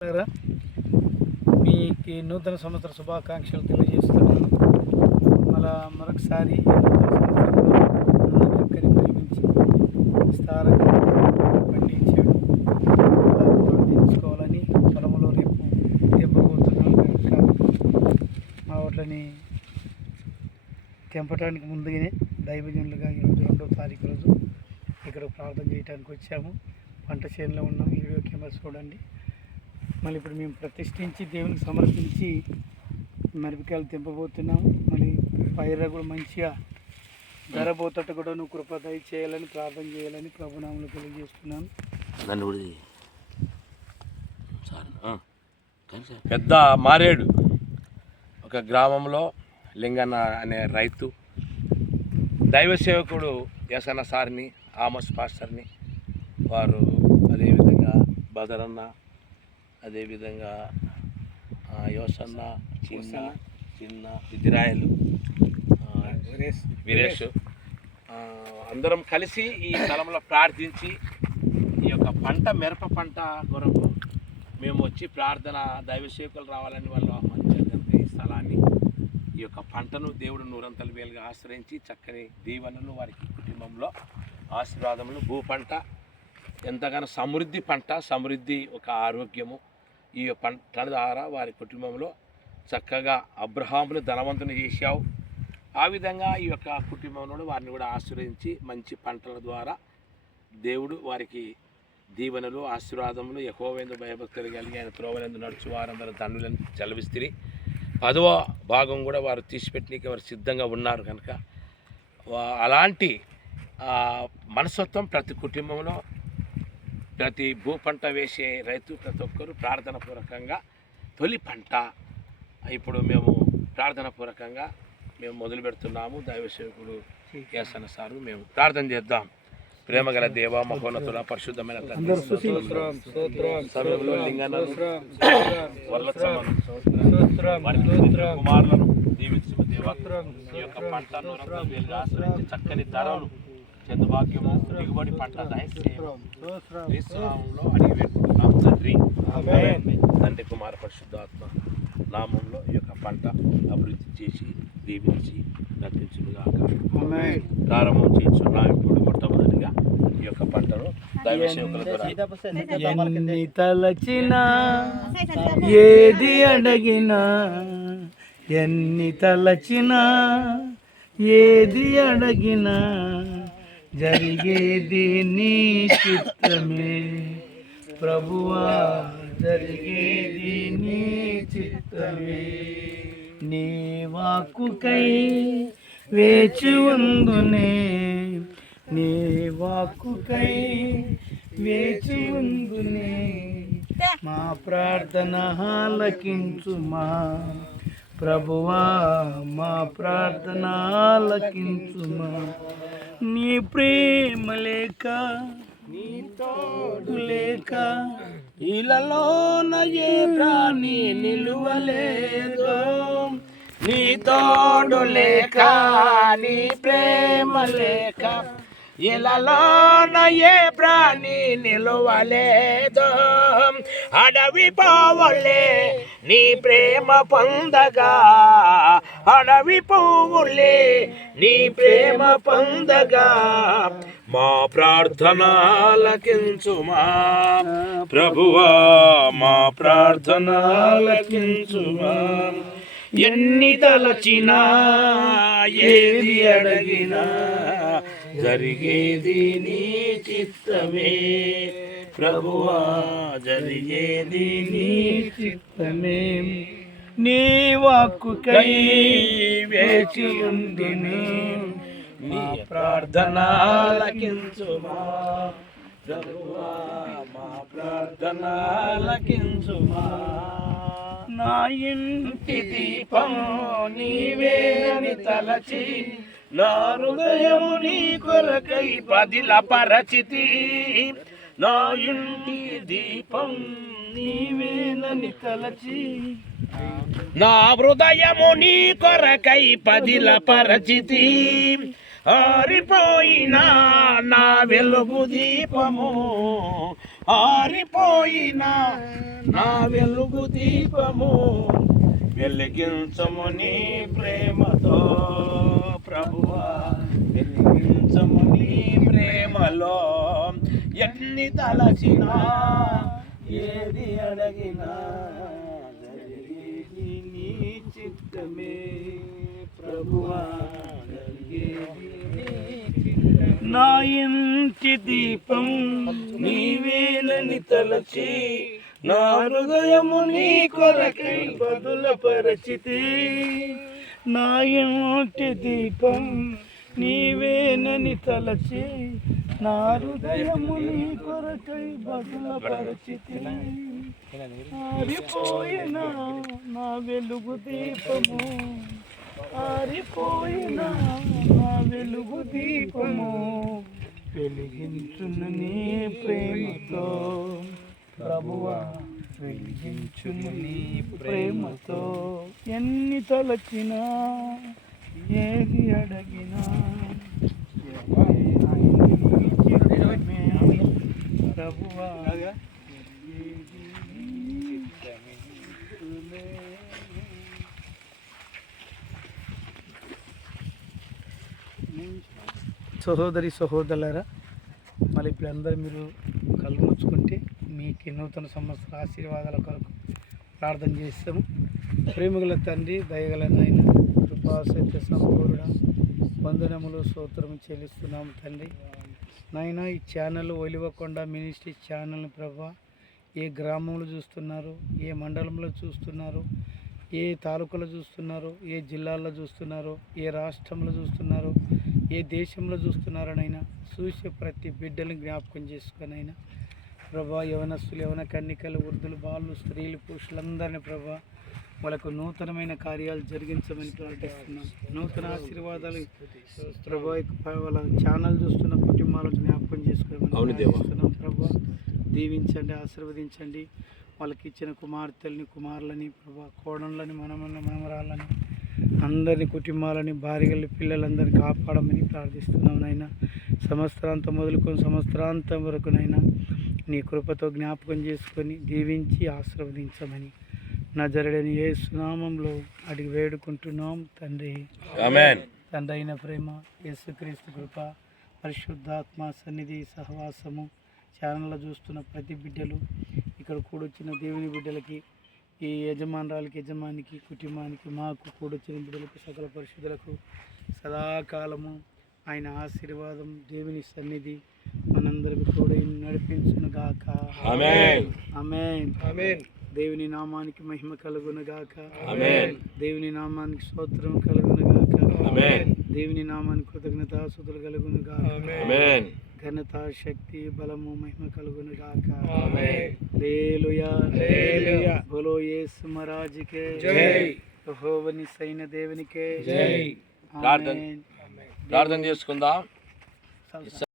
మీకు నూతన సంవత్సర శుభాకాంక్షలు తెలియజేస్తున్నాను. మరొకసారి ఒక్కరి ప్రేమించి విస్తారంగా పండించాడు తెలుసుకోవాలని పొలంలో రేపు తెంపబోతున్నాను కనుక మా వాటిని తెంపడానికి ముందుగానే దైవజనులుగా ఈరోజు 2వ తారీఖు రోజు ఇక్కడ ప్రార్థన చేయడానికి వచ్చాము. పంట చేనులో ఉన్నాము. వీడియో కెమెరా చూడండి. మళ్ళీ ఇప్పుడు మేము ప్రతిష్ఠించి దేవునికి సమర్పించి మిరపకాయలు తెంపబోతున్నాము. మళ్ళీ పైర కూడా మంచిగా ధరబోతట్టు కూడా నువ్వు కృప దయచేయాలని ప్రార్థన చేయాలని ప్రభునామంలో తెలియజేస్తున్నాను. పెద్ద మారేడు ఒక గ్రామంలో లింగన్న అనే రైతు దైవ సేవకుడు యసన్న సార్ని, ఆమస్ పాస్టర్ని, వారు అదేవిధంగా బదరన్న, అదేవిధంగా యోసన్న, చిన్న ఇజ్రాయలు, వీరేష్ అందరం కలిసి ఈ స్థలంలో ప్రార్థించి ఈ యొక్క మిరప పంట కొరకు మేము వచ్చి ప్రార్థన దైవ సేవకులు రావాలని వాళ్ళు ఆహ్వానించారు. ఈ స్థలాన్ని ఈ యొక్క పంటను దేవుడు నూరంతల వేలుగా ఆశ్రయించి చక్కని దీవెనలు వారికి కుటుంబంలో ఆశీర్వాదములు, భూ పంట ఎంతగానో సమృద్ధి పంట, సమృద్ధి ఒక ఆరోగ్యము ఈ పంట ద్వారా వారి కుటుంబంలో చక్కగా అబ్రహాముని ధనవంతుని చేశావు. ఆ విధంగా ఈ యొక్క కుటుంబంలో వారిని కూడా ఆశీర్వదించి మంచి పంటల ద్వారా దేవుడు వారికి దీవెనలు, ఆశీర్వాదములు, యెహోవాయందు భయభక్తులు కలిగి ఆయన త్రోవలందు నడుచు వారందరూ తండ్రులను చలవిస్తిరి. 10వ భాగం కూడా వారు తీసిపెట్టడానికి వారు సిద్ధంగా ఉన్నారు కనుక అలాంటి మనస్తత్వం ప్రతి కుటుంబంలో, ప్రతి భూ పంట వేసే రైతు ప్రతి ఒక్కరూ ప్రార్థన పూర్వకంగా తొలి పంట ఇప్పుడు మేము ప్రార్థన పూర్వకంగా మేము మొదలు పెడుతున్నాము. దైవ సేవకుడు యసన్న సారు మేము ప్రార్థన చేద్దాం. ప్రేమగల దేవ, మహోన్నతుల, పరిశుద్ధమైన సమయంలో లింగన్నను, కుమారులను దీవించు దేవ. ఈ యొక్క పంటను ఆశ్రయించి చక్కని ధరలు, చంద్రభాగ్యము, దిగుబడి పంట దయచేయంలో అడిగి పెట్టుకున్నాం తండ్రి. తండ్రి, కుమార, పరిశుద్ధాత్మ నామంలో ఈ యొక్క పంట అభివృద్ధి చేసి దీవించి నటించుగాక. ప్రారంభం చేయించున్నాం. ఇప్పుడు మొట్టమొదటిగా ఈ యొక్క పంటను దైవ సేవకుల ద్వారా ఎన్ని తలచినా ఏది అడిగినా, ఎన్ని తలచినా ఏది అడిగినా జరిగేది నీ చిత్తమే ప్రభువా, జరిగేది నీ చిత్తమే. నీ వాక్కుకై వేచి ఉందునే, నీ వాక్కుకై వేచి ఉందునే. మా ప్రార్థన ఆలకించుమా ప్రభువా, మా ప్రార్థన ఆలకించుమా. నీ ప్రేమ లేక, నీ తోడు లేక ఇలలోన ఏ ప్రాణి నిలువలేదు. నీ తోడు లేక, నీ ప్రేమ లేక ఇలలోన ఏ ప్రాణి నిలువలేదు. అడవి పోవలే నీ ప్రేమ పొందగా, అడవి పువ్వులే నీ ప్రేమ పొందగా. మా ప్రార్థన ఆలకించుమా ప్రభువా, మా ప్రార్థన ఆలకించుమా. ఎన్ని తలచినా ఏది అడిగినా జరిగేది నీ చిత్తమే ప్రభువా, జరిగేది నీ చిత్తమే. నీ వాక్కుకై వేచి ఉండిని, నీ ప్రార్థన ఆలకించుమా ప్రభువా, మా ప్రార్థన ఆలకించుమా. నా ఇంటి దీపము నీవేని తలచి, నా హృదయము నీ కొరకై పదిలపరచితి. నా ఇంటి దీపం నీవేనని తలచి, నా హృదయము నీ కొరకై పదిలపరచితి. ఆరిపోయినా నా వెలుగు దీపము, ఆరిపోయినా నా వెలుగు దీపము వెలిగించము నీ ప్రేమతో ప్రభువా, వెలిగించము నీ ప్రేమలో. ఎన్ని తలచినా ఏది అడిగినా జరిగేది నీ చిత్తమే ప్రభువా, జరిగేది నీ చిత్తమే. నా ఇంటి దీపం నీవేనని తలచి నా హృదయము నీ కొరకై బదులపరచితి. నా ఇంటి దీపం నీవేనని తలచి నా హృదయము నీ కొరకై బదులపరచితి. ఆరిపోయిన నా వెలుగు దీపము, ఆరిపోయిన నా వెలుగు దీపము వెలిగించును నీ ప్రేమతో ప్రభువా, వెలిగించును నీ ప్రేమతో. ఎన్ని తలచినా ఏది అడిగినా ప్రభువా, సహోదరి సహోదరులారా, మళ్ళీ ఇప్పుడు అందరూ మీరు కళ్ళు ముచ్చుకుంటే మీకు నూతన సంవత్సర ఆశీర్వాదాల కొరకు ప్రార్థన చేస్తాము. ప్రేమగల తండ్రి, దయగల నాయన, కృపా సత్య సంపూర్ణ వందనములు స్తోత్రము చెల్లిస్తున్నాము తండ్రి. నాయన, ఈ ఛానల్ ఒలివకొండ మినిస్ట్రీ ఛానల్ని ప్రభా, ఏ గ్రామంలో చూస్తున్నారు, ఏ మండలంలో చూస్తున్నారు, ఏ తాలూకాలో చూస్తున్నారు, ఏ జిల్లాల్లో చూస్తున్నారు, ఏ రాష్ట్రంలో చూస్తున్నారు, ఏ దేశంలో చూస్తున్నారనైనా చూసే ప్రతి బిడ్డని జ్ఞాపకం చేసుకొనైనా ప్రభా, యవనస్తులు, యవన కన్నికలు, వృద్ధులు, బాలు, స్త్రీలు, పురుషులందరినీ ప్రభా, వాళ్ళకు నూతనమైన కార్యాలు జరిగించమని ప్రార్థిస్తున్నాం. నూతన ఆశీర్వాదాలు ప్రభా, వాళ్ళ ఛానల్ చూస్తున్న కుటుంబాలను జ్ఞాపకం చేసుకోమని ప్రార్థిస్తున్నాం. ప్రభా, దీవించండి, ఆశీర్వదించండి. వాళ్ళకి ఇచ్చిన కుమార్తెలని, కుమారులని ప్రభా, కోడళ్ళని, మనమరాళ్ళని, అందరిని, కుటుంబాలని, భార్యలని, పిల్లలందరినీ కాపాడమని ప్రార్థిస్తున్నాం నాయన. సంవత్సరాంతం మొదలుకొని సంవత్సరాంతం వరకునైనా నీ కృపతో జ్ఞాపకం చేసుకొని దీవించి ఆశీర్వదించమని నజరుడైన యేసు నామములో అడిగి వేడుకుంటున్నాం తండ్రి. ఆమేన్. తండ్రి అయిన ప్రేమ, యేసుక్రీస్తు కృప, పరిశుద్ధాత్మ సన్నిధి సహవాసము ఛానల్లో చూస్తున్న ప్రతి బిడ్డలు, ఇక్కడ కూడొచ్చిన దేవుని బిడ్డలకి, ఈ యజమానురాలకి, యజమానికి, కుటుంబానికి, మాకు కూడొచ్చిన బిడ్డలకు, సకల పరిశుద్ధులకు సదాకాలము ఆయన ఆశీర్వాదం, దేవుని సన్నిధి మనందరికి తోడై నడిపించును గాక. ఆమేన్. ఆమేన్. ఆమేన్. దేవుని నామానికి మహిమ కలుగును గాక. ఆమేన్. దేవుని నామానికి స్తోత్రం కలుగును గాక. ఆమేన్. దేవుని నామానికి కృతజ్ఞతాస్తుతులు కలుగును గాక. ఆమేన్. ఘనత, శక్తి, బలము, మహిమ కలుగును గాక. ఆమేన్. హల్లెలూయా. హల్లెలూయా. బోలో యేసు మహారాజుకే జై. యెహోవా నీ సైన్య దేవునికే జై. ఆమేన్. ప్రార్థన చేసుకుందాం.